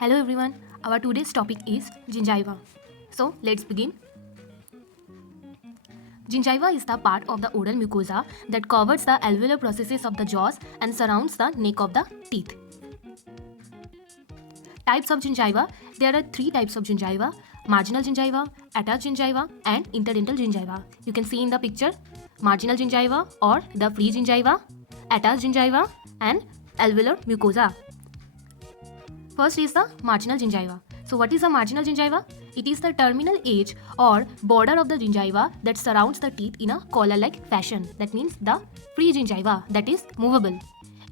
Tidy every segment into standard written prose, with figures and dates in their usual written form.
Hello everyone, our today's topic is gingiva. So let's begin. Gingiva is the part of the oral mucosa that covers the alveolar processes of the jaws and surrounds the neck of the teeth. Types of gingiva. There are three types of gingiva: marginal gingiva, attached gingiva and interdental gingiva. You can see in the picture marginal gingiva or the free gingiva, attached gingiva and alveolar mucosa. First is the marginal gingiva. So what is the marginal gingiva? It is the terminal edge or border of the gingiva that surrounds the teeth in a collar-like fashion. That means the free gingiva, that is movable.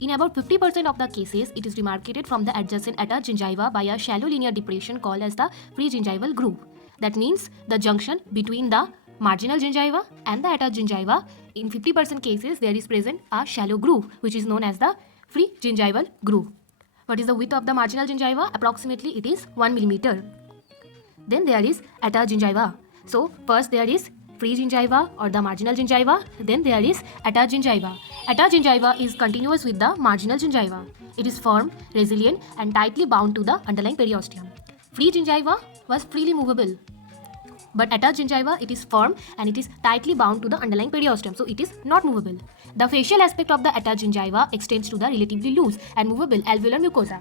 In about 50% of the cases, it is demarcated from the adjacent attached gingiva by a shallow linear depression called as the free gingival groove. That means the junction between the marginal gingiva and the attached gingiva. In 50% cases, there is present a shallow groove which is known as the free gingival groove. What is the width of the marginal gingiva? Approximately it is 1 millimeter. Then there is attached gingiva. So first there is free gingiva or the marginal gingiva. Then there is attached gingiva. Attached gingiva is continuous with the marginal gingiva. It is firm, resilient and tightly bound to the underlying periosteum. Free gingiva was freely movable. But attached gingiva, it is firm and it is tightly bound to the underlying periosteum, so it is not movable. The facial aspect of the attached gingiva extends to the relatively loose and movable alveolar mucosa.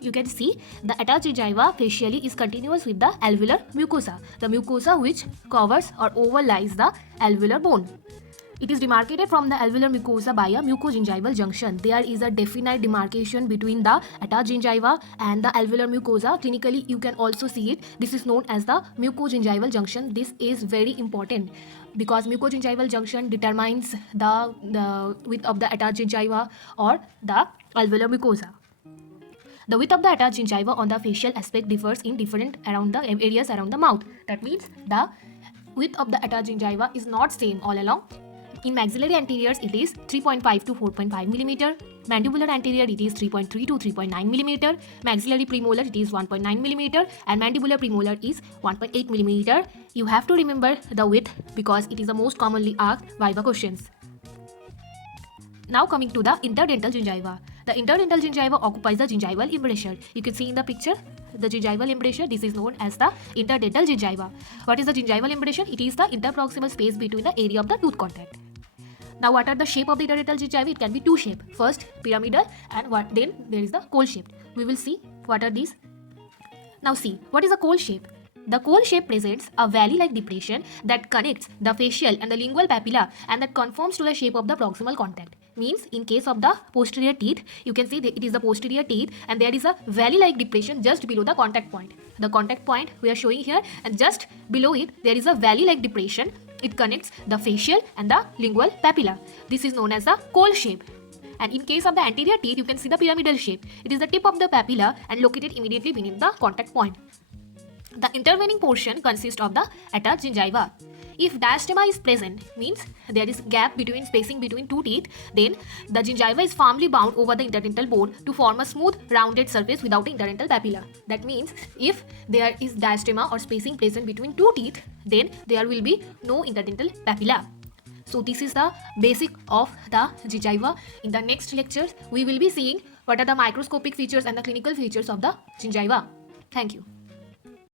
You can see the attached gingiva facially is continuous with the alveolar mucosa, the mucosa which covers or overlies the alveolar bone. It is demarcated from the alveolar mucosa by a mucogingival junction. There is a definite demarcation between the attached gingiva and the alveolar mucosa. Clinically, you can also see it. This is known as the mucogingival junction. This is very important because mucogingival junction determines the width of the attached gingiva or the alveolar mucosa. The width of the attached gingiva on the facial aspect differs in different areas around the mouth. That means the width of the attached gingiva is not same all along. In maxillary anteriors, it is 3.5 to 4.5 mm. Mandibular anterior, it is 3.3 to 3.9 mm. Maxillary premolar, it is 1.9 mm. And mandibular premolar is 1.8 mm. You have to remember the width because it is the most commonly asked viva questions. Now coming to the interdental gingiva. The interdental gingiva occupies the gingival embrasure. You can see in the picture the gingival embrasure. This is known as the interdental gingiva. What is the gingival embrasure? It is the interproximal space between the area of the tooth contact. Now what are the shape of the interdental gingiva? It can be two shape. First pyramidal and then there is the cone shaped. We will see what are these. Now see, what is a cone shape? The cone shape presents a valley-like depression that connects the facial and the lingual papilla and that conforms to the shape of the proximal contact. Means in case of the posterior teeth, you can see that it is the posterior teeth and there is a valley-like depression just below the contact point. The contact point we are showing here and just below it there is a valley-like depression. It connects the facial and the lingual papilla. This is known as the cone shape. And in case of the anterior teeth, you can see the pyramidal shape. It is the tip of the papilla and located immediately beneath the contact point. The intervening portion consists of the attached gingiva. If diastema is present, means there is gap between spacing between two teeth, then the gingiva is firmly bound over the interdental bone to form a smooth rounded surface without the interdental papilla. That means if there is diastema or spacing present between two teeth, then there will be no interdental papilla. So this is the basic of the gingiva. In the next lectures, we will be seeing what are the microscopic features and the clinical features of the gingiva. Thank you.